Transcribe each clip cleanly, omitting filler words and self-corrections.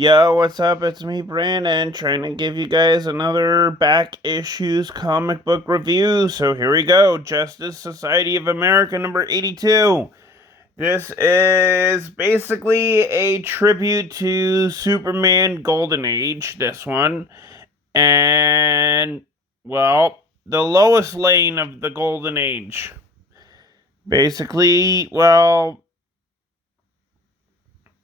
Yo, what's up? It's me, Brandon, trying to give you guys another back issues comic book review. So here we go. Justice Society of America number 82. This is basically a tribute to Superman Golden Age, this one. And, well, the Lois Lane of the Golden Age. Basically, well,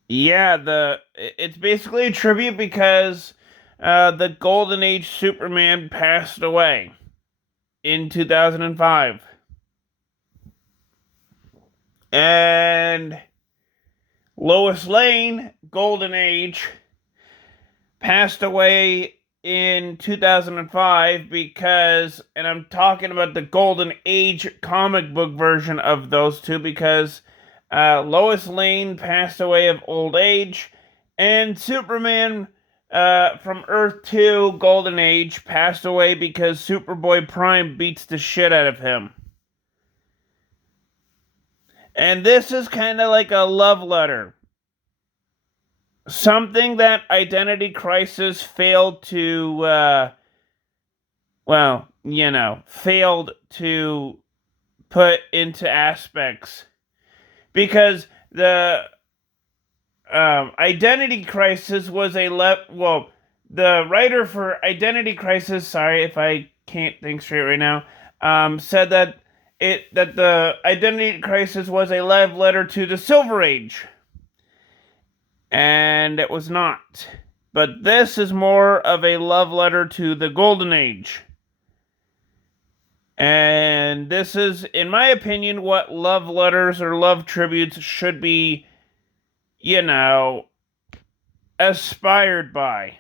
yeah, it's basically a tribute because the Golden Age Superman passed away in 2005. And Lois Lane, Golden Age, passed away in 2005 because, and I'm talking about the Golden Age comic book version of those two, because Lois Lane passed away of old age, and Superman from Earth 2 Golden Age passed away because Superboy Prime beats the shit out of him. And this is kind of like a love letter. Something that Identity Crisis failed to, failed to put into aspects. Because the Identity Crisis was the writer for Identity Crisis, sorry if I can't think straight right now, said that the Identity Crisis was a love letter to the Silver Age. And it was not. But this is more of a love letter to the Golden Age. And this is, in my opinion, what love letters or love tributes should be, aspired by.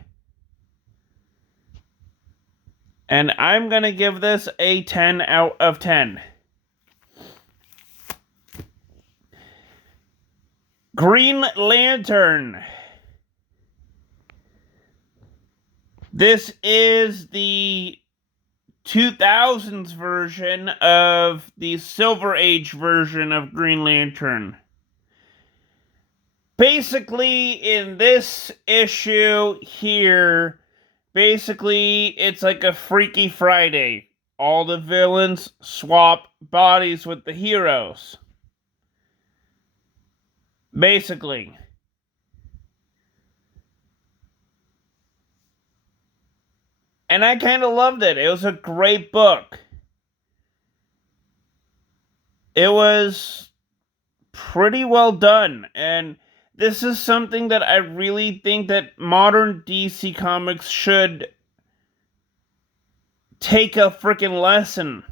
And I'm going to give this a 10 out of 10. Green Lantern. This is the 2000s version of the Silver Age version of Green Lantern. Basically, in this issue here, it's like a Freaky Friday. All the villains swap bodies with the heroes. Basically. And I kind of loved it. It was a great book. It was pretty well done. And this is something that I really think that modern DC Comics should take a freaking lesson,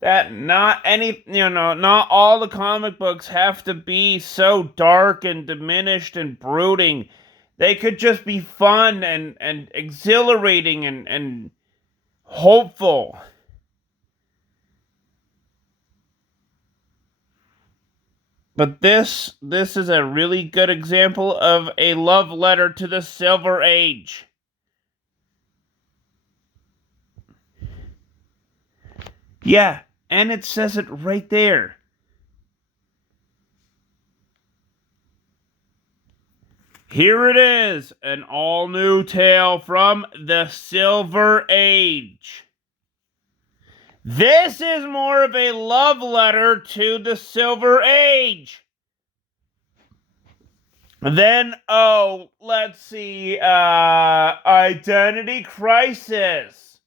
That not all the comic books have to be so dark and diminished and brooding. They could just be fun and exhilarating and hopeful. But this is a really good example of a love letter to the Silver Age. Yeah, and it says it right there. Here it is, an all-new tale from the Silver Age. This is more of a love letter to the Silver Age. Then, let's see, Identity Crisis.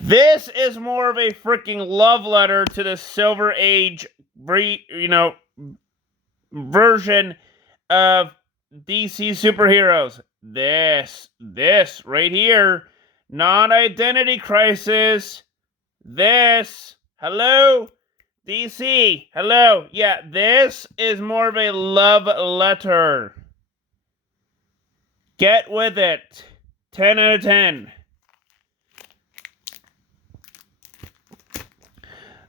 This is more of a freaking love letter to the Silver Age, version of DC superheroes. This right here, non-Identity Crisis. This, hello, DC, hello. Yeah, this is more of a love letter. Get with it. 10 out of 10.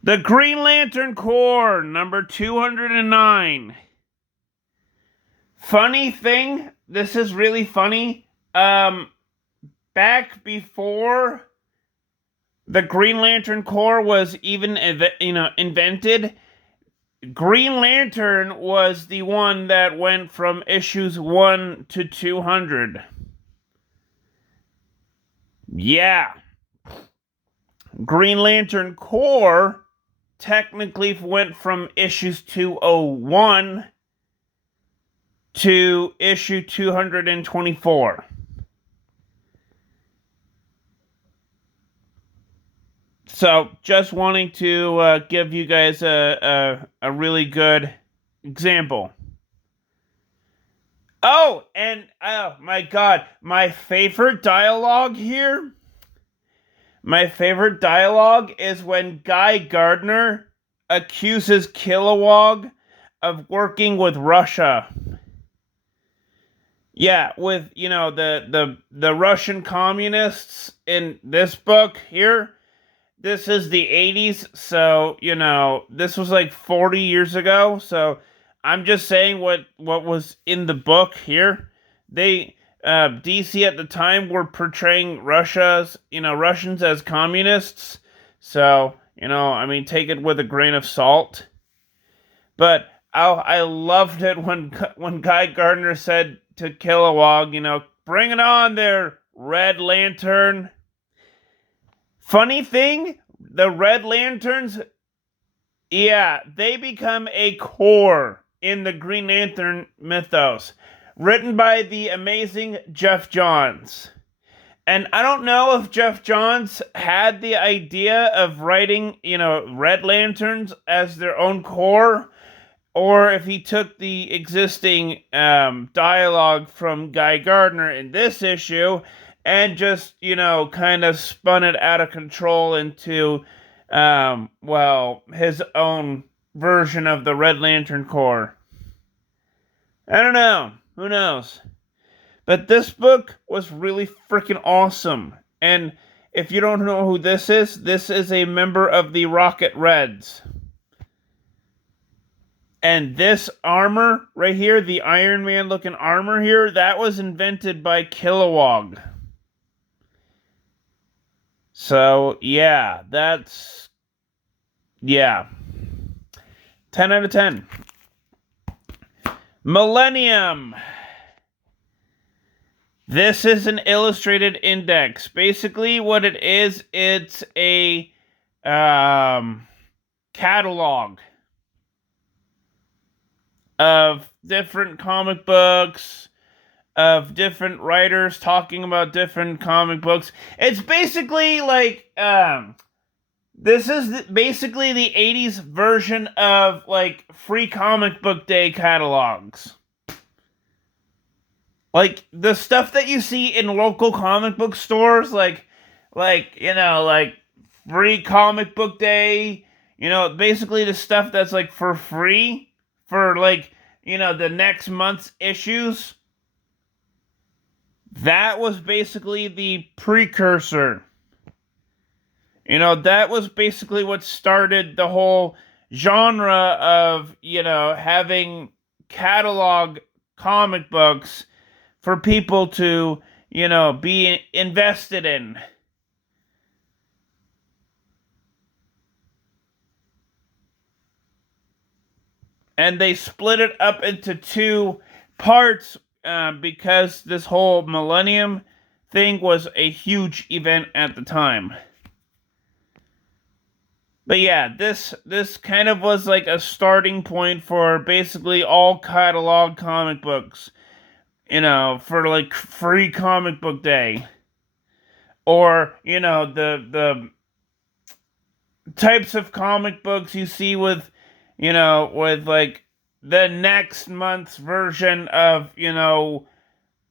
The Green Lantern Corps, number 209. Funny thing, this is really funny. Back before the Green Lantern Corps was even, invented, Green Lantern was the one that went from issues 1 to 200. Yeah. Green Lantern Corps technically went from issues 201 to issue 224. So, just wanting to give you guys a really good example. Oh, and oh my god, my favorite dialogue here. My favorite dialogue is when Guy Gardner accuses Kilowog of working with Russia. Yeah, with the Russian communists in this book here. This is the 80s, so this was like 40 years ago. So I'm just saying what was in the book here. They DC at the time were portraying Russians as communists. So, I mean, take it with a grain of salt. But I loved it when Guy Gardner said to Kilowog, bring it on there, Red Lantern. Funny thing, the Red Lanterns, yeah, they become a core in the Green Lantern mythos, written by the amazing Geoff Johns. And I don't know if Geoff Johns had the idea of writing, Red Lanterns as their own core, or if he took the existing dialogue from Guy Gardner in this issue and just, kind of spun it out of control into, his own version of the Red Lantern Corps. I don't know. Who knows? But this book was really freaking awesome. And if you don't know who this is a member of the Rocket Reds. And this armor right here, the Iron Man looking armor here, that was invented by Kilowog. So, yeah, 10 out of 10. Millennium. This is an illustrated index. Basically, what it is, it's a catalog of different comic books, of different writers talking about different comic books. It's basically like, this is basically the 80s version of, like, free comic book day catalogs. Like, the stuff that you see in local comic book stores, like free comic book day, basically the stuff that's, like, for free for, like, the next month's issues. That was basically the precursor. That was basically what started the whole genre of, having catalog comic books for people to, be invested in. And they split it up into two parts because this whole Millennium thing was a huge event at the time. But yeah, this kind of was like a starting point for basically all catalog comic books, for like free comic book day. Or, the types of comic books you see with like the next month's version of,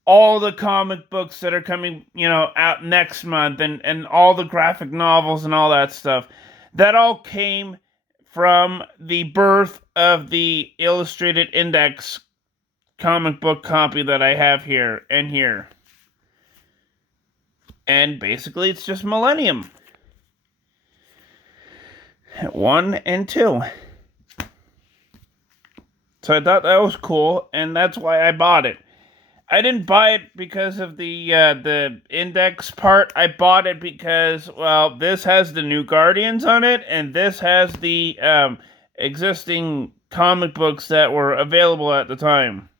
all the comic books that are coming, out next month and all the graphic novels and all that stuff. That all came from the birth of the Illustrated Index comic book copy that I have here and here. And basically it's just Millennium. 1 and 2. So I thought that was cool, and that's why I bought it. I didn't buy it because of the index part. I bought it because, well, this has the New Guardians on it, and this has the existing comic books that were available at the time.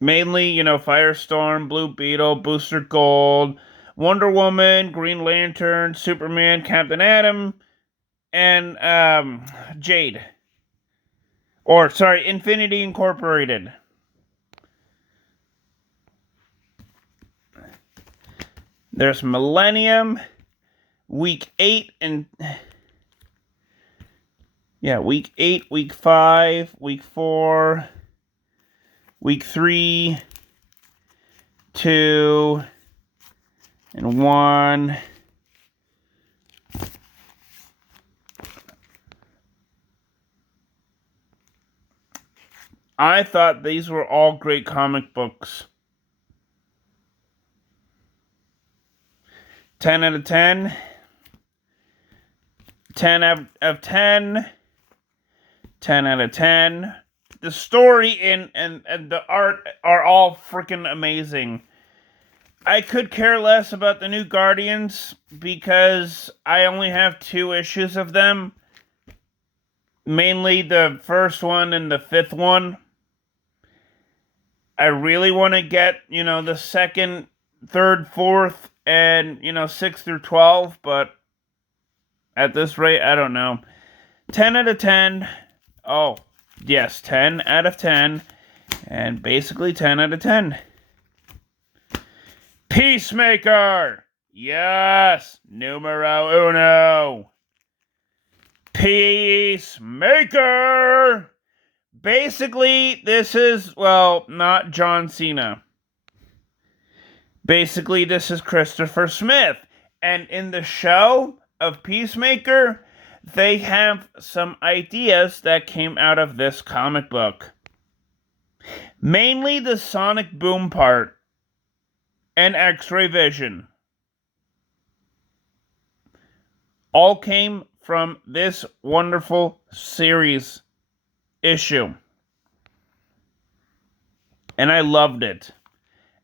Mainly, Firestorm, Blue Beetle, Booster Gold, Wonder Woman, Green Lantern, Superman, Captain Atom, and Jade. Or, sorry, Infinity Incorporated. There's Millennium, Week 8, and... Yeah, Week 8, Week 5, Week 4, Week 3, 2, and 1. I thought these were all great comic books. 10 out of 10. 10 out of 10. 10 out of 10. The story and the art are all freaking amazing. I could care less about the new Guardians because I only have 2 issues of them. Mainly the first one and the 5th one. I really want to get, the 2nd, 3rd, 4th, and, 6 through 12, but at this rate, I don't know. 10 out of 10. Oh, yes, 10 out of 10. And basically 10 out of 10. Peacemaker! Yes! Numero uno! Peacemaker! Basically, this is, not John Cena. Basically, this is Christopher Smith. And in the show of Peacemaker, they have some ideas that came out of this comic book. Mainly the sonic boom part and X-ray vision. All came from this wonderful series issue. And I loved it.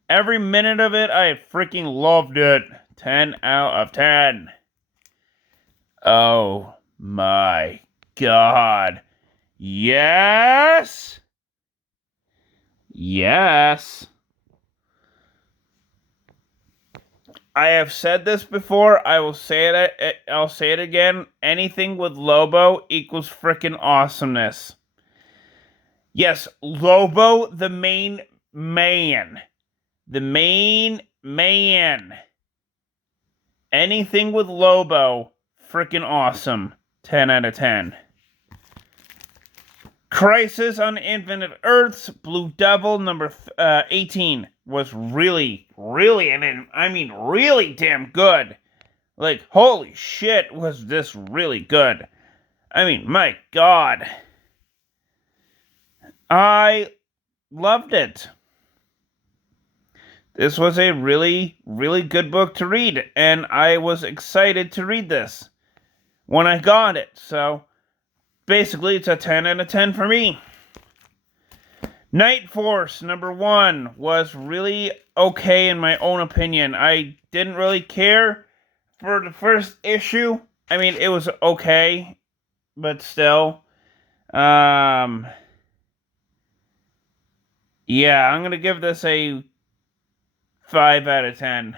Every minute of it, I freaking loved it. 10 out of 10. Oh my God. Yes. Yes. I have said this before. I will say it. I'll say it again. Anything with Lobo equals freaking awesomeness. Yes, Lobo, the main man. The main man. Anything with Lobo, freaking awesome. 10 out of 10. Crisis on Infinite Earths, Blue Devil, number 18, was really damn good. Like, holy shit, was this really good. I mean, my God. I loved it. This was a really, really good book to read, and I was excited to read this when I got it. So, basically, it's a 10 out of 10 for me. Night Force, number 1, was really okay in my own opinion. I didn't really care for the first issue. I mean, it was okay, but still. Yeah, I'm going to give this a 5 out of 10.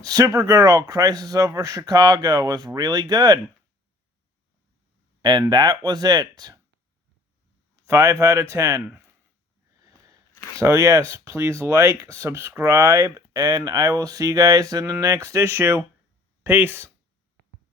Supergirl, Crisis Over Chicago was really good. And that was it. 5 out of 10. So yes, please like, subscribe, and I will see you guys in the next issue. Peace.